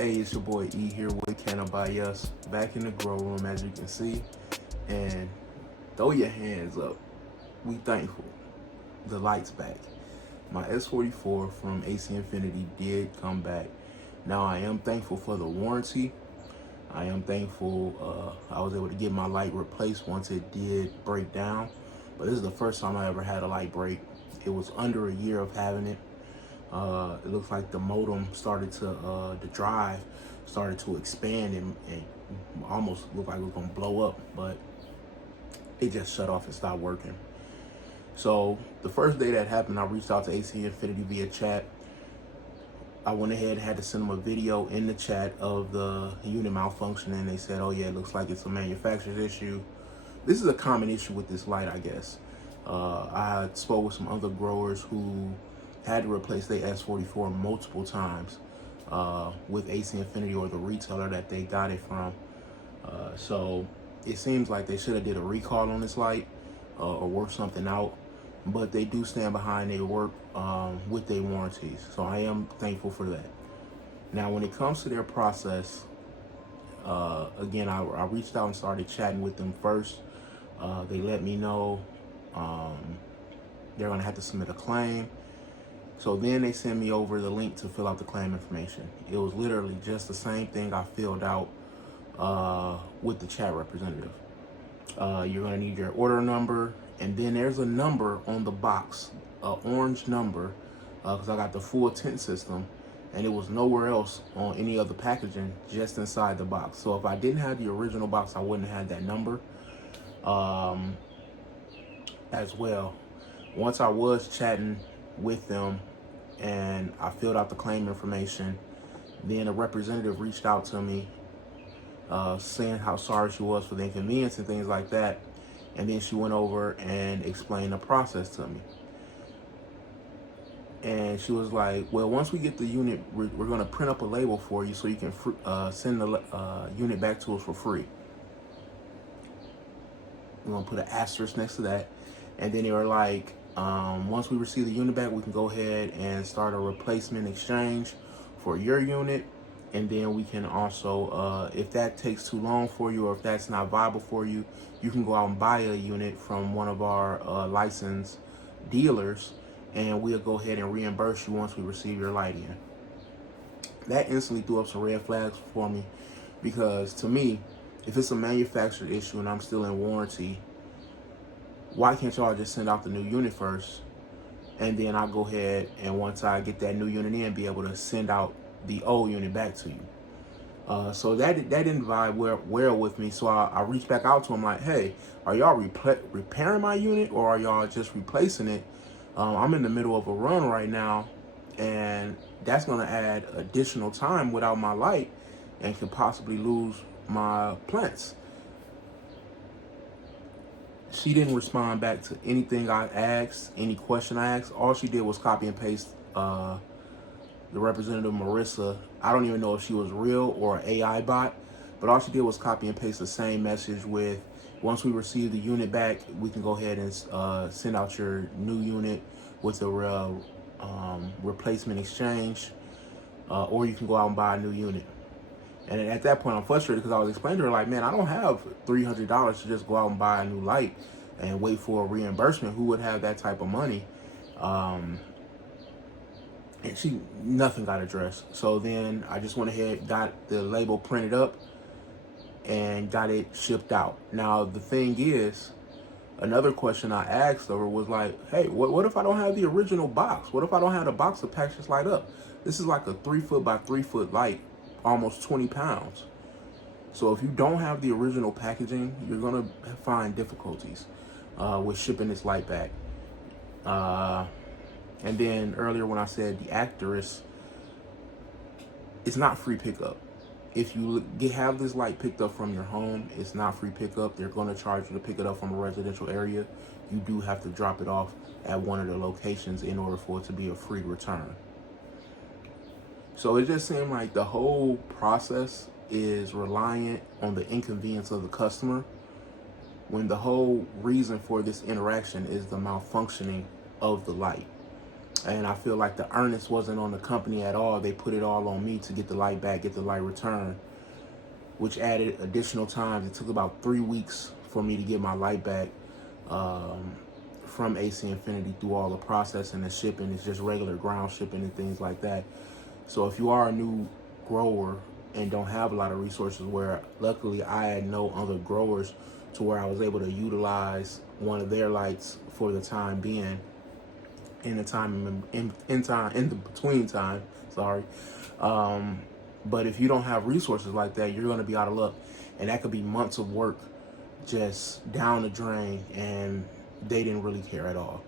Hey, it's your boy E here with Can I Buy Us, back in the grow room as you can see. And throw your hands up. We thankful. The light's back. My S44 from AC Infinity did come back. Now I am thankful for the warranty. I am thankful I was able to get my light replaced once it did break down. But this is the first time I ever had a light break. It was under a year of having it. It looks like the modem started to, the drive started to expand and almost looked like it was gonna blow up, but it just shut off and stopped working. So the first day that happened, I reached out to AC Infinity via chat. I went ahead and had to send them a video in the chat of the unit malfunctioning. They said, oh yeah, it looks like it's a manufacturer's issue. This is a common issue with this light, I guess. I spoke with some other growers who had to replace their S44 multiple times with AC Infinity or the retailer that they got it from. So it seems like they should have did a recall on this light or worked something out, but they do stand behind their work with their warranties. So I am thankful for that. Now, when it comes to their process, again, I reached out and started chatting with them first. They let me know they're gonna have to submit a claim. So then they sent me over the link to fill out the claim information. It was literally just the same thing I filled out with the chat representative. You're gonna need your order number, and then there's a number on the box, an orange number, because I got the full tint system, and it was nowhere else on any other packaging, just inside the box. So if I didn't have the original box, I wouldn't have had that number as well. Once I was chatting with them, and I filled out the claim information, then a representative reached out to me saying how sorry she was for the inconvenience and things like that. And then she went over and explained the process to me. And she was like, well, once we get the unit, we're going to print up a label for you so you can send the unit back to us for free. We're going to put an asterisk next to that. And then they were like, once we receive the unit back, we can go ahead and start a replacement exchange for your unit. And then we can also, if that takes too long for you or if that's not viable for you, you can go out and buy a unit from one of our licensed dealers, and we'll go ahead and reimburse you once we receive your light in. That instantly threw up some red flags for me, because to me, if it's a manufacturer issue and I'm still in warranty, why can't y'all just send out the new unit first, and then I'll go ahead and once I get that new unit in, be able to send out the old unit back to you. So that didn't vibe well with me. So I reached back out to him like, hey, are y'all repairing my unit or are y'all just replacing it? I'm in the middle of a run right now, and that's gonna add additional time without my light and could possibly lose my plants. She didn't respond back to anything I asked, any question I asked. All she did was copy and paste the representative Marissa. I don't even know if she was real or an AI bot, but all she did was copy and paste the same message with, once we receive the unit back, we can go ahead and send out your new unit with a replacement exchange, or you can go out and buy a new unit. And at that point, I'm frustrated because I was explaining to her, like, man, I don't have $300 to just go out and buy a new light and wait for a reimbursement. Who would have that type of money? And nothing got addressed. So then I just went ahead, got the label printed up, and got it shipped out. Now, the thing is, another question I asked her was like, hey, what if I don't have the original box? What if I don't have the box to pack this light up? This is like a 3-foot by 3-foot light, almost 20 pounds. So if you don't have the original packaging, you're gonna find difficulties with shipping this light back. And then earlier when I said the asterisk, it's not free pickup. If you have this light picked up from your home, it's not free pickup. They're going to charge you to pick it up from a residential area. You do have to drop it off at one of the locations in order for it to be a free return. So it just seemed like the whole process is reliant on the inconvenience of the customer, when the whole reason for this interaction is the malfunctioning of the light. And I feel like the earnest wasn't on the company at all. They put it all on me to get the light back, get the light returned, which added additional time. It took about 3 weeks for me to get my light back from AC Infinity through all the processing and shipping. It's just regular ground shipping and things like that. So if you are a new grower and don't have a lot of resources, where luckily I had no other growers to where I was able to utilize one of their lights for the time being, in the time in the between time, sorry. But if you don't have resources like that, you're going to be out of luck, and that could be months of work just down the drain, and they didn't really care at all.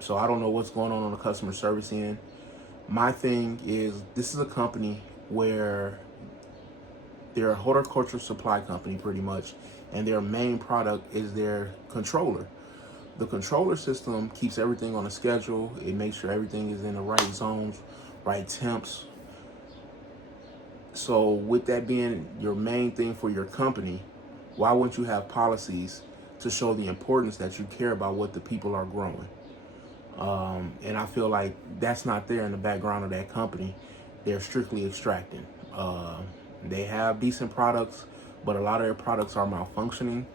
So I don't know what's going on the customer service end. My thing is, this is a company where they're a horticulture supply company pretty much, and their main product is their controller. The controller system keeps everything on a schedule. It makes sure everything is in the right zones, right temps. So with that being your main thing for your company, why wouldn't you have policies to show the importance that you care about what the people are growing? And I feel like that's not there in the background of that company. They're strictly extracting. They have decent products, but a lot of their products are malfunctioning,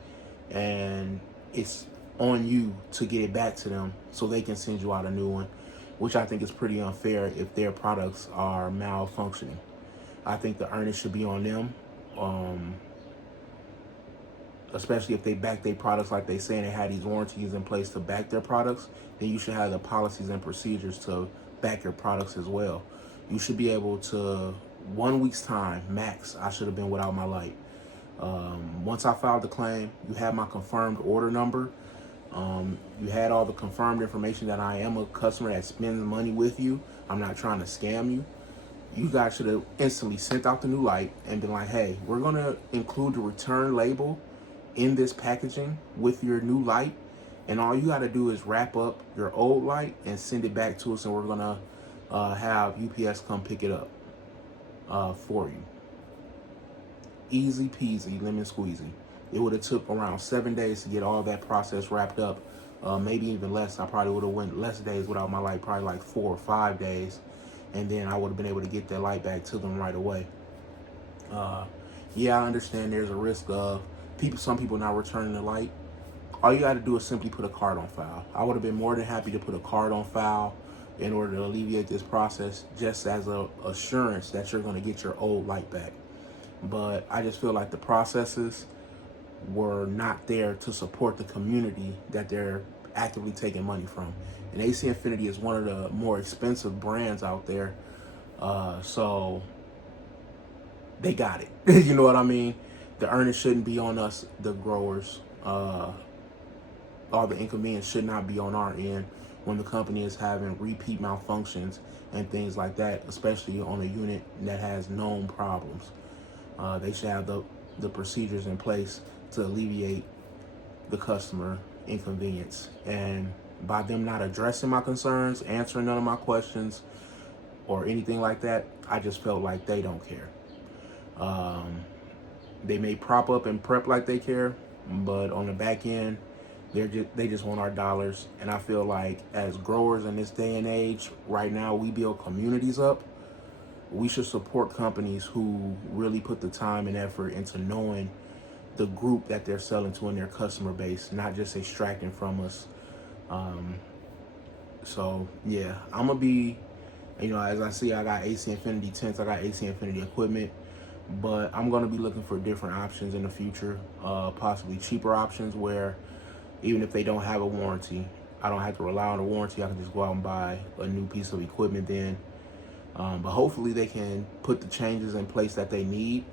and it's on you to get it back to them so they can send you out a new one, which I think is pretty unfair if their products are malfunctioning. I think the earnest should be on them, especially if they back their products like they say, and they had these warranties in place to back their products. Then you should have the policies and procedures to back your products as well. You should be able to, 1 week's time max, I should have been without my light. Once I filed the claim, you have my confirmed order number. You had all the confirmed information that I am a customer that spends money with you. I'm not trying to scam you. You guys should have instantly sent out the new light and been like, hey, we're going to include the return label in this packaging with your new light. And all you got to do is wrap up your old light and send it back to us, and we're going to have UPS come pick it up for you. Easy peasy, lemon squeezy. It would have took around 7 days to get all that process wrapped up. Maybe even less. I probably would have went less days without my light, probably like 4 or 5 days. And then I would have been able to get that light back to them right away. Yeah, I understand there's a risk of some people not returning the light. All you got to do is simply put a card on file. I would have been more than happy to put a card on file in order to alleviate this process, just as a assurance that you're going to get your old light back. But I just feel like the processes were not there to support the community that they're actively taking money from. And AC Infinity is one of the more expensive brands out there. So they got it. You know what I mean? The earnings shouldn't be on us, the growers. All the inconvenience should not be on our end when the company is having repeat malfunctions and things like that, especially on a unit that has known problems. They should have the procedures in place to alleviate the customer inconvenience. And by them not addressing my concerns, answering none of my questions, or anything like that, I just felt like they don't care. They may prop up and prep like they care, but on the back end, they just want our dollars. And I feel like as growers in this day and age, right now, we build communities up. We should support companies who really put the time and effort into knowing the group that they're selling to in their customer base, not just extracting from us. So yeah, I'm gonna be, as I see, I got AC Infinity tents, I got AC Infinity equipment, but I'm gonna be looking for different options in the future, possibly cheaper options where even if they don't have a warranty, I don't have to rely on a warranty. I can just go out and buy a new piece of equipment then. But hopefully they can put the changes in place that they need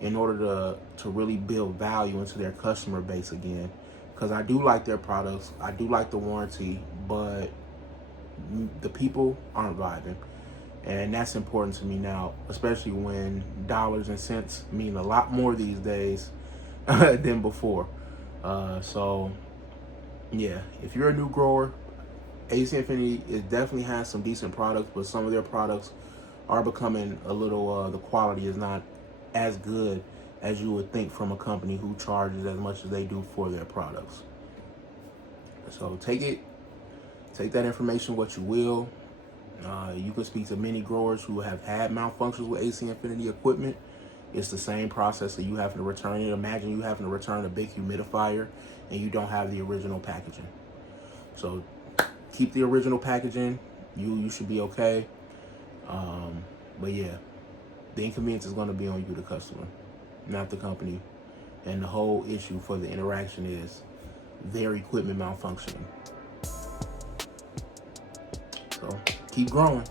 in order to really build value into their customer base again. Because I do like their products, I do like the warranty, but the people aren't vibing. And that's important to me now, especially when dollars and cents mean a lot more these days than before. So yeah, if you're a new grower, AC Infinity definitely has some decent products, but some of their products are becoming a little, the quality is not as good as you would think from a company who charges as much as they do for their products. So take it Take that information what you will. You can speak to many growers who have had malfunctions with AC Infinity equipment. It's the same process that you having to return it. Imagine you having to return a big humidifier and you don't have the original packaging. So keep the original packaging. You should be okay. But yeah, the inconvenience is going to be on you, the customer, not the company. And the whole issue for the interaction is their equipment malfunctioning. So keep growing.